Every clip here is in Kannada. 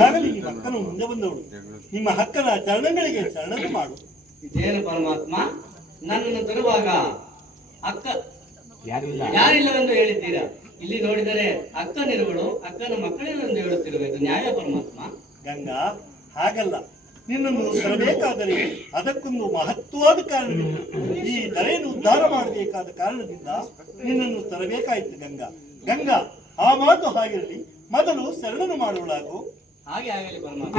ಹಾಗಲಿ ನಿಮ್ಮ ಅಕ್ಕನು ಮುಂದೆ ಬಂದವಳು, ನಿಮ್ಮ ಅಕ್ಕನ ಚರಣಗಳಿಗೆ ಶರಣನ್ನು ಮಾಡು. ಇದೇನು ಪರಮಾತ್ಮ, ನನ್ನನ್ನು ತರುವಾಗ ಅಕ್ಕ ಯಾರಿಲ್ಲವೆಂದು ಹೇಳಿದ್ದೀರಾ? ಇಲ್ಲಿ ನೋಡಿದರೆ ಅಕ್ಕನಿರುವಳು, ಅಕ್ಕನ ಮಕ್ಕಳಿರುವೆಂದು ಹೇಳುತ್ತಿರುವುದು ನ್ಯಾಯ ಪರಮಾತ್ಮ? ಗಂಗಾ, ಹಾಗಲ್ಲ. ನಿನ್ನನ್ನು ತರಬೇಕಾದರೆ ಅದಕ್ಕೊಂದು ಮಹತ್ವವಾದ ಕಾರಣವಿದೆ. ಈ ಧರೆಯನ್ನು ಉದ್ಧಾರ ಮಾಡಬೇಕಾದ ಕಾರಣದಿಂದ ನಿನ್ನನ್ನು ತರಬೇಕಾಯಿತು ಗಂಗಾ. ಗಂಗಾ, ಆ ಮಾತು ಹಾಗಿರಲಿ, ಮೊದಲು ಶರಣನು ಮಾಡುವಳಾಗು. ಹಾಗೆ ಆಗಲಿ ಪರಮಾತ್ಮ.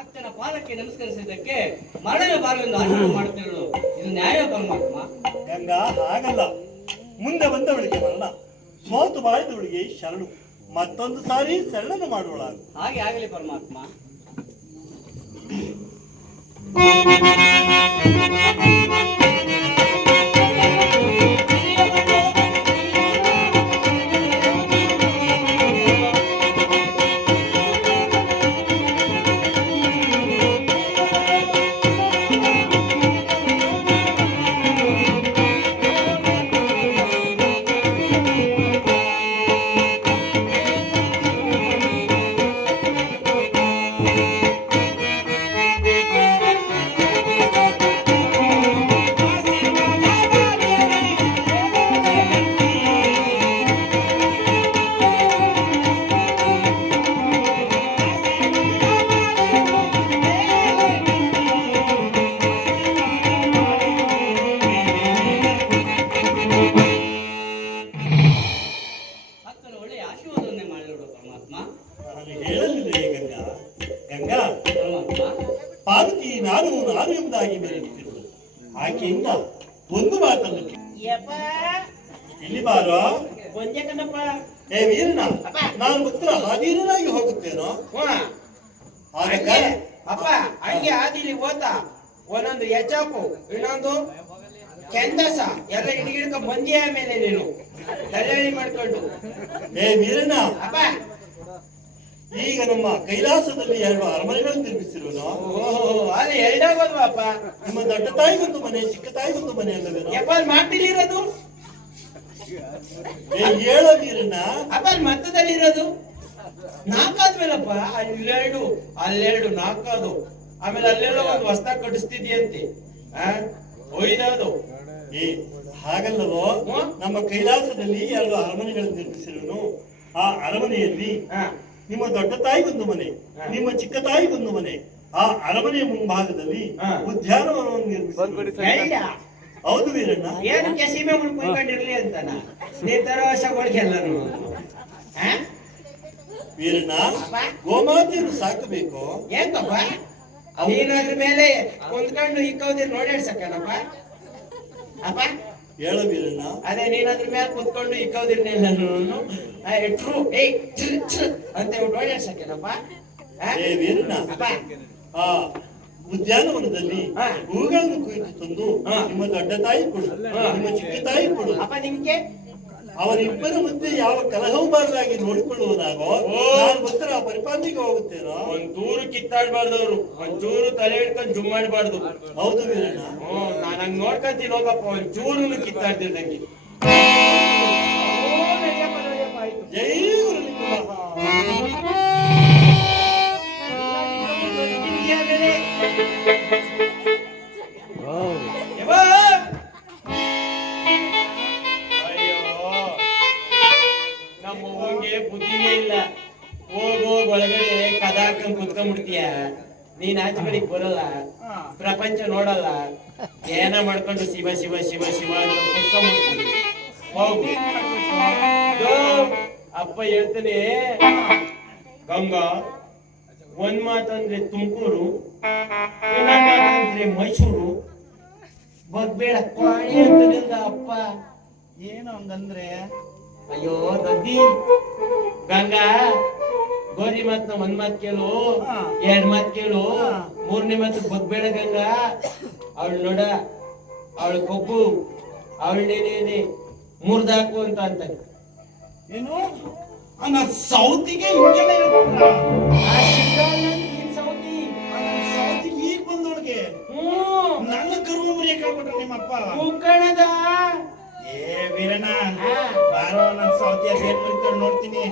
ಅಕ್ಕನ ಪಾದಕ್ಕೆ ನಮಸ್ಕರಿಸಿದ್ದಕ್ಕೆ ಮರಣ ಬಾರಲೆಂದು ಆಶೀರ್ವಾದ ಮಾಡುತ್ತಿರುವುದು ಇದು ನ್ಯಾಯ ಪರಮಾತ್ಮ? ಗಂಗಾ, ಹಾಗಲ್ಲ. ಮುಂದೆ ಬಂದವಳಿಗೆ ಮರಣ, ಸೋತು ಬಾಳಿದವಳಿಗೆ ಶರಣು. ಮತ್ತೊಂದು ಸಾರಿ ಶರಣನು ಮಾಡುವಳಾಗು. ಹಾಗೆ ಆಗಲಿ ಪರಮಾತ್ಮ. ಪಾರ್ವತಿ ನಾನು ಎಂಬುದಾಗಿ ಬೆರೆಯುತ್ತಿರುವುದು ಆಕೆಯಿಂದ ಒಂದು ಮಾತನ್ನು ಇಲ್ಲಿ ಬಾರೋ. ಏ ವೀರನ, ನಾನು ಉತ್ತರ ಹಾದೀರನಾಗಿ ಹೋಗುತ್ತೇನೋ. ಅಪ್ಪ ಹಂಗೆ ಆದಿಲಿ ಓದ್ತಾ ಒಂದೊಂದು ಎಚಾಪು ಇನ್ನೊಂದು ಕೆಂದಸ ಎಲ್ಲ ಹಿಡಿಗಿಡ್ಕ ಬಂದಿಯ ಮೇಲೆ ನೀನು ತಲೆಹಳ್ಳಿ ಮಾಡ್ಕೊಂಡು. ಏ ವೀರನ, ಅಪ್ಪ ಈಗ ನಮ್ಮ ಕೈಲಾಸದಲ್ಲಿ 2 ಅರಮನೆಗಳನ್ನು ನಿರ್ಮಿಸಿರುವನು. ಅದೇ ಎರಡಾಗೋದ್ವಾ ಅಪ್ಪ? ನಿಮ್ಮ ದೊಡ್ಡ ತಾಯಿಗೊಂದು ಮನೆ, ಚಿಕ್ಕ ತಾಯಿಗೊಂದು ಮನೆ ಅಲ್ಲವೇನೋ? ಯಪ್ಪ ಮಾಡ್ತಿಲಿರೋದು ಹೇಳ ವೀರನ. ಅಪ್ಪ ಮತ್ತದಲ್ಲಿರೋದು ನಾಲ್ಕಾದ್ಮೇಲಪ್ಪ, ಅಲ್ಲೆರಡು ನಾಲ್ಕಾದು, ಆಮೇಲೆ ಅಲ್ಲೆಲ್ಲ ಒಂದು ಹೊಸದಾಗಿ ಕಟ್ಟಿಸ್ತಿದ್ಯಂತೆ ಒಯ್ದದು. ಏ ಹಾಗಲ್ಲವೋ, ನಮ್ಮ ಕೈಲಾಸದಲ್ಲಿ 2 ಅರಮನೆಗಳನ್ನು ನಿರ್ಮಿಸಿರುವನು. ಆ ಅರಮನೆಯಲ್ಲಿ ನಿಮ್ಮ ದೊಡ್ಡ ತಾಯಿಗೊಂದು ಮನೆ, ನಿಮ್ಮ ಚಿಕ್ಕ ತಾಯಿಗೊಂದು ಮನೆ, ಆ ಅರಮನೆಯ ಮುಂಭಾಗದಲ್ಲಿ ಉದ್ಯಾನವನವನ್ನು ನಿರ್ಮಿಸಿ. ಹೌದು ವೀರಣ್ಣ. ಏನಕ್ಕೆ ಸೀಮೆ ಕುಯ್ಕೊಂಡಿರ್ಲಿ ಅಂತಾನ ನೀ ತರೋ ವರ್ಷಗಳಿಗೆಲ್ಲ ವೀರಣ್ಣ, ಗೋಮಾತೆಯನ್ನು ಸಾಕಬೇಕು. ಏಕಪ್ಪ ನೀನದ್ರ ಮೇಲೆ ಕುಂತ್ಕೊಂಡು ಇಕ್ಕೋದಿರ್ ನೋಡಾಡ್ಸಕ್ಕನಪ್ಪ ಅಪ್ಪ? ಹೇಳ ವೀರಣ್ಣ. ಅದೇ ನೀನದ್ರ ಮೇಲೆ ಕುತ್ಕೊಂಡು ಇಕ್ಕೋದಿರ್ನೆಲ್ಲ ಅಂತ ನೋಡಾಡ್ಸಕ್ಕನಪ್ಪ? ಏ ವೀರಣ್ಣ, ಆ ಉದ್ಯಾನವನದಲ್ಲಿ ಹೂಗಳನ್ನು ಕುಯ್ದು ತಂದು ನಿಮ್ಮ ದೊಡ್ಡ ತಾಯಿ ಕೊಡು, ನಿಮ್ಮ ಚಿಕ್ಕ ತಾಯಿ ಕೊಡು. ಅಪ್ಪ ನಿಮ್ಗೆ ಅವರಿಬ್ಬರ ಮಧ್ಯೆ ಯಾವ ಕಲಹವೂ ಬಾರದಾಗಿ ನೋಡಿಕೊಳ್ಳುವುದಾಗೋ ನಾನು ಮಾತ್ರ ಆ ಪರಿಪಾಲನೆಗೆ ಹೋಗುತ್ತೇನೋ. ಒಂಚೂರು ಕಿತ್ತಾಡ್ಬಾರ್ದವ್ರು, ಒಂಚೂರು ತಲೆ ಹಿಡ್ಕೊಂಡು ಜುಮ್ ಮಾಡ್ಬಾರ್ದು. ಹೌದು ವೀರಣ್ಣ. ನಾನು ಹಂಗ್ ನೋಡ್ಕೊಂತೀನಿ ಹೋಗಪ್ಪ, ಒಂಚೂರು ಕಿತ್ತಾಡ್ತಿರ್ದಂಗೆ. ಜೈ ಗುರುಲಿಂಗ. ಬುದ್ಧಿನೇ ಇಲ್ಲ. ಹೋಗೋಗ್ ಒಳಗಡೆ ಕದ ಹಾಕೊಂಡ್ ಕುತ್ಕೊಂಡ್ಬಿಡ್ತೀಯ. ನೀನ್ ಆಚೆ ಕಡೆಗ್ ಬರಲ್ಲ, ಪ್ರಪಂಚ ನೋಡಲ್ಲ, ಏನ ಮಾಡ್ಕೊಂಡು ಶಿವ ಶಿವ ಶಿವ ಶಿವ ಅಂತ ಕುತ್ಕೊಂಡ್ಬಿಡ್ತೀನಿ. ಹೋಗು. ಅಪ್ಪ ಹೇಳ್ತಾನೆ, ಗಂಗಾ ಒಂದ್ ಮಾತಂದ್ರೆ ತುಮಕೂರು, ಇನ್ನೊಂದ್ ಮಾತಂದ್ರೆ ಮೈಸೂರು, ಬಗ್ಬೇಡ ಕ್ವಾಣಿ ಅಂತನಿಂದ ಅಪ್ಪ. ಏನು ಹಂಗಂದ್ರೆ? ಅಯ್ಯೋ ದದ್ದಿ, ಗಂಗಾ ಗೋರಿ ಮಾತ್ನ ಒಂದ್ ಮಾತ್ ಕೇಳು, ಎರಡ್ ಮಾತ್ ಕೇಳು, ಮೂರನೇ ಮಾತು ಬಗ್ಬೇಡ ಗಂಗಾ. ಅವಳು ನೋಡ, ಅವಳ ಕೊಬ್ಬು ಅವಳೇನೇನೆ ಮುರ್ದಾಕು ಅಂತ ಅಂತಾನೆ. ಏನು ಸೌತಿಗೆ ಹಿಂಗೆಲ್ಲ ಹೇಳ್ಕೊಂಡ್ರ? ಸೌತಿ ಸೌತಿಗೆ ಈಗ ಬಂದೋಳ್ಗೆ ನನ್ನ ಗರ್ವ ಮರಿಯ ಕೇಳ್ಬಿಟ್ರ ನಿಮ್ಮಪ್ಪ. ಮುಕ್ಕಣದ ಏ ವೀರಣ್ಣ, ಬಾರೋ ನನ್ನ ಸೌತಿಯ ಬೇಟ್ ಮರಿತಾಳು ನೋಡ್ತೀನಿ.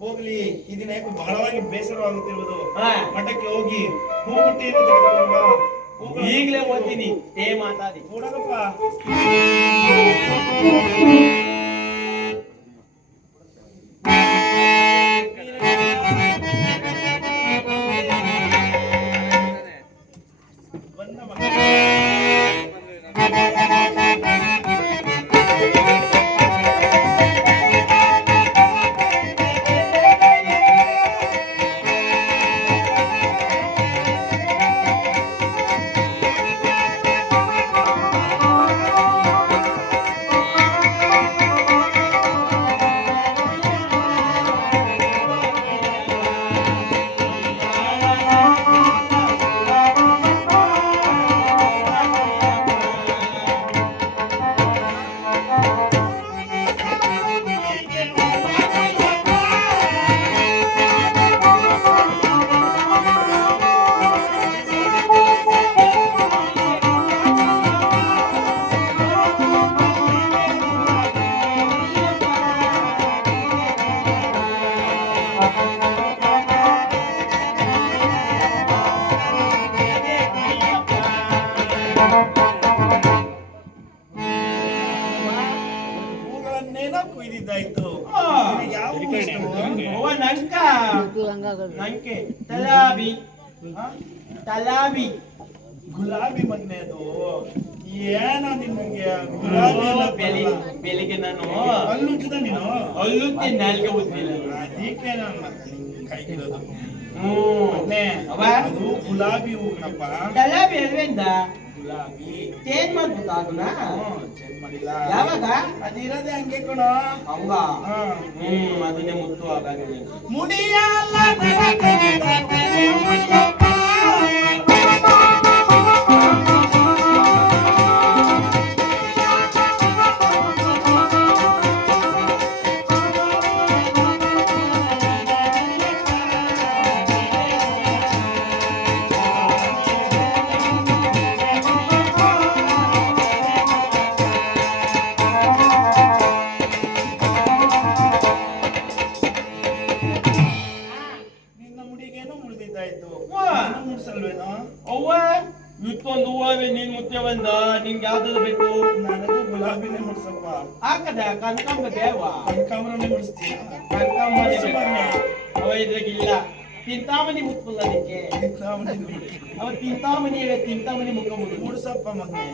ಹೋಗ್ಲಿ, ಇದನ್ನ ಯಾಕೆ ಬಹಳವಾಗಿ ಬೇಸರವಾಗುತ್ತಿರುವುದು. ಮಠಕ್ಕೆ ಹೋಗಿ ಹೂಗುಟ್ಟಿ ಈಗ್ಲೇ ಓದ್ತೀನಿ. ತೇ ಮಾತಾಡಿ ನೋಡಪ್ಪ. ಹೂಗಳನ್ನೇನೋ ಕುಯ್ದಿದ್ದಾಯ್ತು. ಯಾವ ನಂಗೆ ತಲಾಬಿ, ತಲಾಬಿ ಗುಲಾಬಿ ಮಗ್ನೆ ಅದು. ಏನೋ ನಿಮಗೆ ಗುಲಾಬಿ ಬೆಳಿಗ್ಗೆ ನಾನು ಅಲ್ಲುಜ್ಜಿದ ನೀನು ಅಲ್ಲುತ್ತಿ ನಾಲ್ಗೆ ಓದ್ಲಿಲ್ಲ. ಅದಕ್ಕೆ ನಾನು ಕೈಗಿರೋದು. ಅವ ಅದು ಗುಲಾಬಿ ಹೂಗಳಪ್ಪ. ತಲಾಬಿ ಅಲ್ವೇಂದ ಗುಲಾಬಿ ಚೇಂಜ್ ಮಾಡ್ಬಿಟ್ಟ ಅದನ್ನ? ಚೇಂಜ್ ಮಾಡಿಲ್ಲ. ಯಾವಾಗ? ಅದಿರೋದೇ ಹಂಗೆ ಕಣೋ. ಹಂಗ? ಅದನ್ನೇ ಮುತ್ತು ಆಗಾಗಿದೆ. ಮುಡಿಯಲ್ಲ ಮುಡ್ಸಲ್ವೇನೋ? ಅವ್ವ ಇಷ್ಟೊಂದು ಹೂವೇ ನೀನ್ ಮುತ್ತೆ ಬಂದ, ನಿಂಗೆ ಯಾವ್ದಾದ್ರು ಬೇಕು? ನನಗೂ ಗುಲಾಬಿನೇ ಮುಡ್ಸಪ್ಪ. ಹಾಕದ ಕನಕಾಂಬ ದೇವ ಕನಕಾಂಬರನೇ ಮುಡಿಸ್ತೀಯ? ಕನಕಾಂಬ ಅವ ಇದ್ರಾಗಿಲ್ಲ. ತಿಂತಾಮಣಿ ಮುತ್ತಲ್ಲ ಅದಕ್ಕೆ. ಅವ ತಿಂತಾಮಣಿ ತಿಂತಾಮಣಿ ಮುಖ ಮುಡ್ಸಪ್ಪ ಮಗನೇ.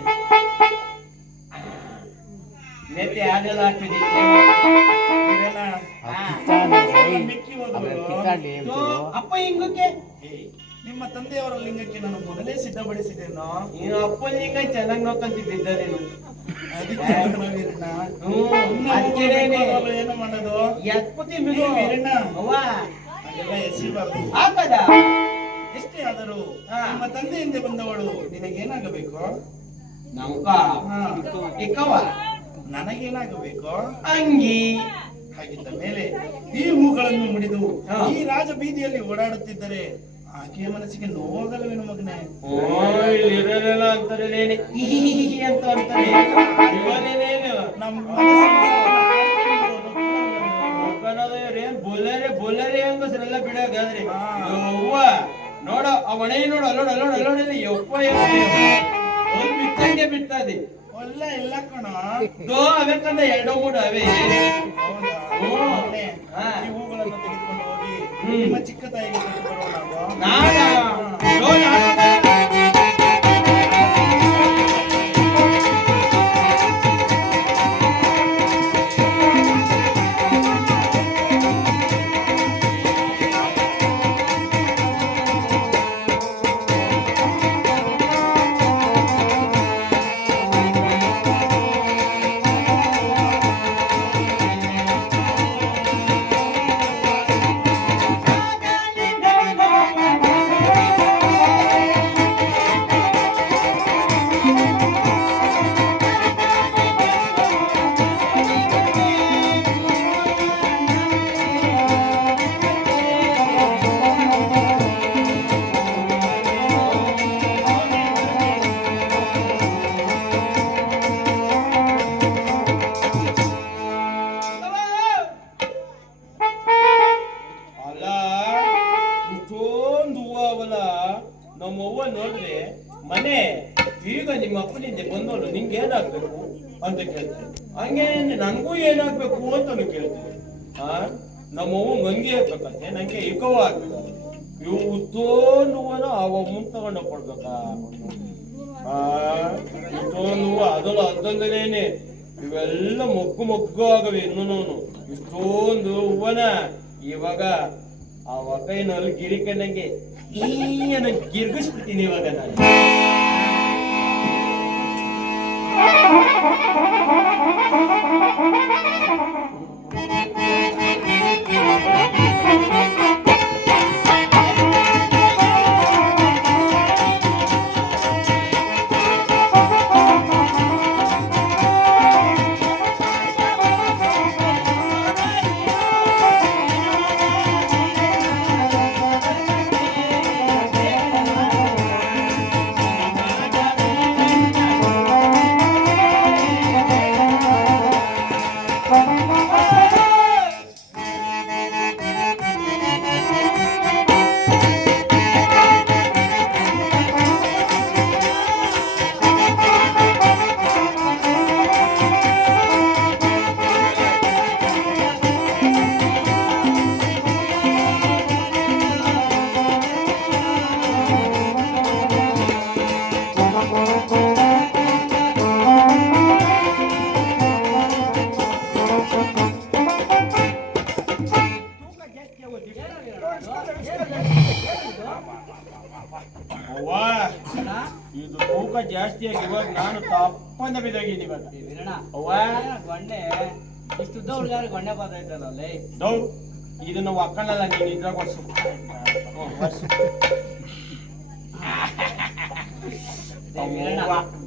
ನೆತ್ತೆ ಅದೆಲ್ಲ ಆಗ್ತಿದೆ. ಅಪ್ಪ ಹಿಂಗಕ್ಕೆ ನಿಮ್ಮ ತಂದೆಯವರ ಲಿಂಗಕ್ಕೆ ನಾನು ಮೊದಲೇ ಸಿದ್ಧಪಡಿಸಿದ್ದೇನೋ. ನೀನು ಅಪ್ಪನ ಲಿಂಗ ಚೆನ್ನಾಗಿ ನೋಡ್ಕೊಂತಿದ್ದೇನೆ. ಏನು ಮಾಡೋದು? ಎತ್ಪತಿ ಅವ್ವ ಹಾಗೆಲ್ಲ ಎಸಿಬಾರ್ದು. ಹಾಕದ ಎಷ್ಟೇ ಆದರೂ ನಿಮ್ಮ ತಂದೆಯಿಂದ ಬಂದವಳು ನಿನಗೇನಾಗಬೇಕು? ನಮ್ಕ ಇಕ್ಕವ ನನಗೇನಾಗಬೇಕು? ಅಂಗಿ. ಹಾಗಿದ್ದ ಮೇಲೆ ಈ ಹೂಗಳನ್ನು ಮುಡಿದು ಹಾ. ಈ ರಾಜ ಬೀದಿಯಲ್ಲಿ ಓಡಾಡುತ್ತಿದ್ದರೆ ಆಕೆಯ ಮನಸ್ಸಿಗೆ ನೋವಾಗಲ್ವೇನು ಮಗನೇ? ಓ ಇಲ್ಲಿರೋರೆಲ್ಲ ಅಂತಾರೇನೆ ಅಂತ ಅಂತಾರೆ. ಇವನೇನೇನು ನಮ್ಮ ಮನಸ್ಸನ್ನು ಏನ್ ಬೊಲ್ಲರೆ ಹೆಂಗಸರೆಲ್ಲ ಬಿಡೋಗಾದ್ರೆ ಯವ್ವ ನೋಡ ಆ ಒಣೆ ನೋಡು ಅಲ್ಲೋಡಲ್ಲಿ ಯಪ್ಪ ಒಂದ್ ಬಿತ್ತಂಗೆ ಬಿತ್ತದಿ ಒಳ್ಳೆ ಇಲ್ಲ ಕಣ. ಅವೇಕಂದ ಎರಡೋ ಮೂಡು ಅವೇ. ಹೌದಾ? ಓ. ಮಗನೇ, ಹಾ. ಈ ಹೂಗಳನ್ನು ತೆಗೆದುಕೊಂಡು ಹೋಗಿ ಹ್ಮ್. ನಿಮ್ಮ ಚಿಕ್ಕ ತಾಯಿಗೆ ಕೊಟ್ಟು ಬರೋಣ ಅಲ್ವಾ? ಅಲ್ಲ ಇಷ್ಟೊಂದು ಹೂವ ಅವಲ್ಲ ನಮ್ಮವ್ವ ನೋಡ್ರೆ ಮನೆ ಈಗ ನಿಮ್ಮ ಅಪ್ಪನಿಂದ ಬಂದವಳು ನಿಂಗೆ ಏನಾಗ್ಬೇಕು ಅಂತ ಕೇಳ್ತಾರೆ. ಹಂಗೆ ನನಗೂ ಏನಾಗ್ಬೇಕು ಅಂತ ಕೇಳ್ತಾರೆ. ನಮ್ಮವ್ವ ಹಂಗೆ ಆಗ್ಬೇಕಂತೆ ನಂಗೆ ಇಕವ ಆಗ್ಬೇಕು. ಇವು ಇಷ್ಟೊಂದು ಹೂವನ ಅವ ಮುಂದೆ ತಗೊಂಡು ಕೊಡ್ಬೇಕಾ? ಇಷ್ಟೊಂದು ಹೂವ ಅದಲ್ಲ ಅರ್ಧಂದಲೇನೆ ಇವೆಲ್ಲ ಮೊಗ್ಗು ಆಗವೆ ಇನ್ನೂ ಇಷ್ಟೊಂದು ಹೂವನ ಇವಾಗ ಆ ಕೈನಲ್ಲಿ ಗಿರಿಕಣ್ಣಂಗೆ ಈಯನ ಗಿರ್ಗಿಸ್ಬಿಡ್ತೀನಿ ಇವಾಗ ನಾನು. ಅವ್ವ ಇದು ತೂಕ ಜಾಸ್ತಿ ಆಗಿ ಇವಾಗ ನಾನು ತಪ್ಪಂದ ಬಿದ್ದಾಗಿದ್ದೀನಿ ಇವಾಗ. ಅವ್ವ ಗೊಂಡೆ ಇಷ್ಟು ಉದ್ದ ಹುಡುಗಾರ ಗೊಂಡೆ ಬರ್ತೈತಲ್ಲ ಅಲ್ಲಿ. ದೌ ಇದು ನಾವು ಅಕ್ಕನಲ್ಲ ನೀನು ಇದ್ರಾಗ ವರ್ಷ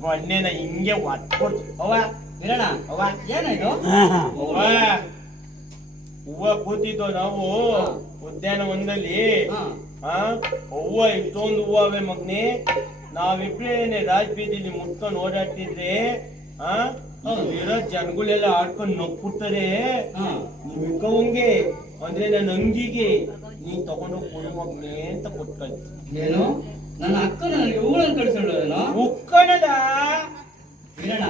ಗೊಂಡೆನ ಹಿಂಗೆ ಒಟ್ಕೊಡ್ತು. ಅವ್ವ ವೀರಣ್ಣ ಅವ್ವ ಏನಾಯ್ತು? ಅವ್ವ ಹೂವ ಕೂತಿದ್ದು ನಾವು ಉದ್ಯಾನವನದಲ್ಲಿ. ಹೂವ ಇಷ್ಟೊಂದು ಹೂವ ಅವೆ ಮಗ್ನೆ. ನಾವಿಬ್ರೇನೆ ರಾಜ್ ಬೀದಿಲಿ ಮುಟ್ಕೊಂಡು ಓಡಾಡ್ತಿದ್ರೆ ಇರೋ ಜನಗಳೆಲ್ಲ ಆಡ್ಕೊಂಡು ನಗ್ಬಿಡ್ತಾರೆ. ನಿಮ್ಗೆ ಅಂದ್ರೆ ನನ್ನ ಅಂಗಿಗೆ ನೀನ್ ತಗೊಂಡೋಗಿ ಕೊಡು ಮಗ್ನೆ ಅಂತ ಕೊಟ್ಕೊಂಡು. ಏನು ನನ್ನ ಅಕ್ಕ ನನಗೆ ಹೂಗಳನ್ನು ಕಳಿಸ್ಕೊಂಡೇನೋ? ಉಕ್ಕಣದ ವೀರಣ್ಣ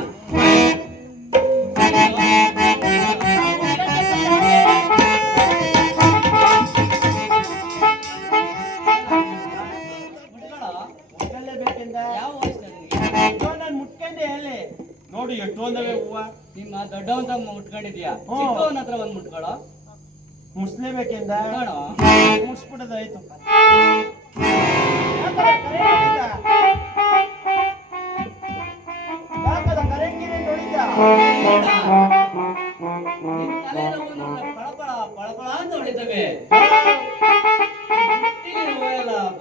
ಯಾವ ವಯಸ್ಸು ನಾನು ಮುಟ್ಕೊಂಡೆ ಹೇಳಿ ನೋಡಿ ಎಷ್ಟೊಂದವೆ ಹೂವ. ನಿಮ್ಮ ದೊಡ್ಡವಂತ ಮುಟ್ಕೊಂಡಿದ್ಯಾ? ಚಿಕ್ಕವನ ಹತ್ರ ಒಂದ್ ಮುಟ್ಕೊಳ್ಳೋ. ಮುಸ್ಲೇಬೇಕೆಂದ ನೋಡೋ ಮುಡ್ಸ್ಬಿಡೋದಾಯ್ತು. ಪಳಪಳ ಪಳಪಳ ಅಂತ ಹೊಡಿತವೆ.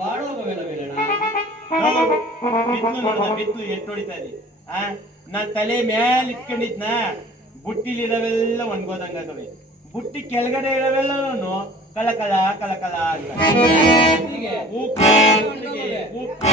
ಬಾಡೋಗವೆಲ್ಲ ವೀರಣ್ಣ. ಬಿತ್ಲು ನೋಡ್ದ ಬಿತ್ಲು ಎಷ್ಟು ಹೊಡಿತಾ ಇದೆ. ನಾನ್ ತಲೆ ಮ್ಯಾಲ ಇಟ್ಕೊಂಡಿದ್ನ ಬುಟ್ಟಿಲಿರೋವೆಲ್ಲ ಒಣಗೋದಂಗಾಗವೆ. ಬುಟ್ಟಿ ಕೆಳಗಡೆ ಇರೋವೆಲ್ಲನು ಕಲಕಲ ಕಲಕಲ ಅಂತ. ಹೀಗೆ ಉಪ್ಪು, ಉಪ್ಪು.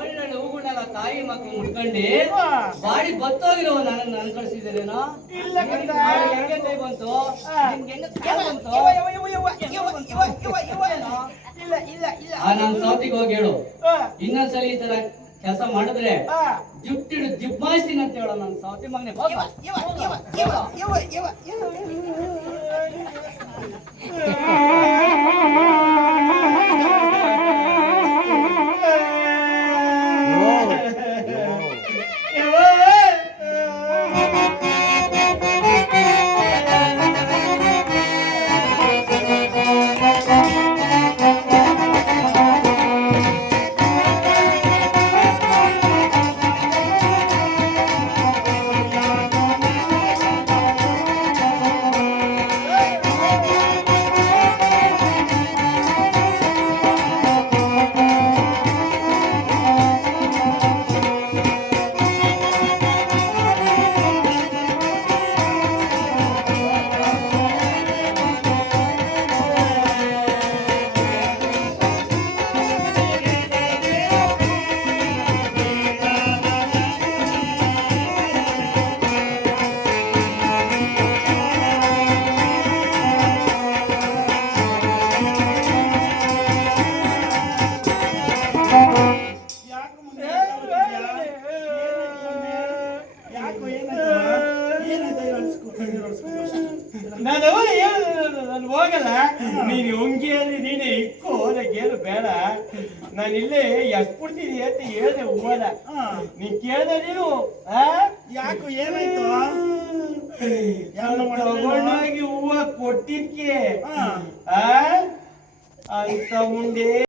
ಒಳ್ಳೊಳ್ಳೆ ಹೂಗುಂಡನ ತಾಯಿ ಮಕ್ಕಳು ಮುಟ್ಕೊಂಡು ಬಾಡಿ ಬತ್ತೋಗಿರೋ ನನ್ನನ್ನು ಅನ್ಕಳಿಸಿದ್ದೀರೇನೋ? ಇಲ್ಲ ಕಂದ. ಹೆಂಗೆ ಕೈ ಬಂತು? ನಿಮ್ಗೆ ಹೆಂಗೆ ಕೈ ಬಂತು? ಇಲ್ಲ ಇಲ್ಲ ಇಲ್ಲ. ಆ ನಮ್ ಸೌತಿಗೆ ಹೋಗಿ ಹೇಳು, ಇನ್ನೊಂದ್ಸಲ ಈ ತರ ಕೆಲಸ ಮಾಡಿದ್ರೆ ಜುಟ್ಟಿಡು ಜಿಬ್ಬಾಯಿಸ್ತೀನಿ ಅಂತ ಹೇಳೋ ನನ್ನ ಸೌತಿ ಮಗನೇ. ನಾನು ಹೋಗಲ್ಲ. ನೀನು ಉಂಗಿಯಲ್ಲಿ ನೀನೆ ಇಕ್ಕು, ನನಗೇನು ಬೇಡ. ನಾನು ಇಲ್ಲೇ ಎಷ್ಟು ಕೊಡ್ತೀನಿ ಅಂತ ಹೇಳ್ದೆ ಹೂವಲ್ಲ. ನೀನ್ ಕೇಳ್ದೆ ನೀನು ಯಾಕೋ ಏನಾಯ್ತು? ತಗೊಂಡೋಗಿ ಹೂವ ಕೊಟ್ಟಿದ್ಕೆ ಅಂತ ಮುಂದೆ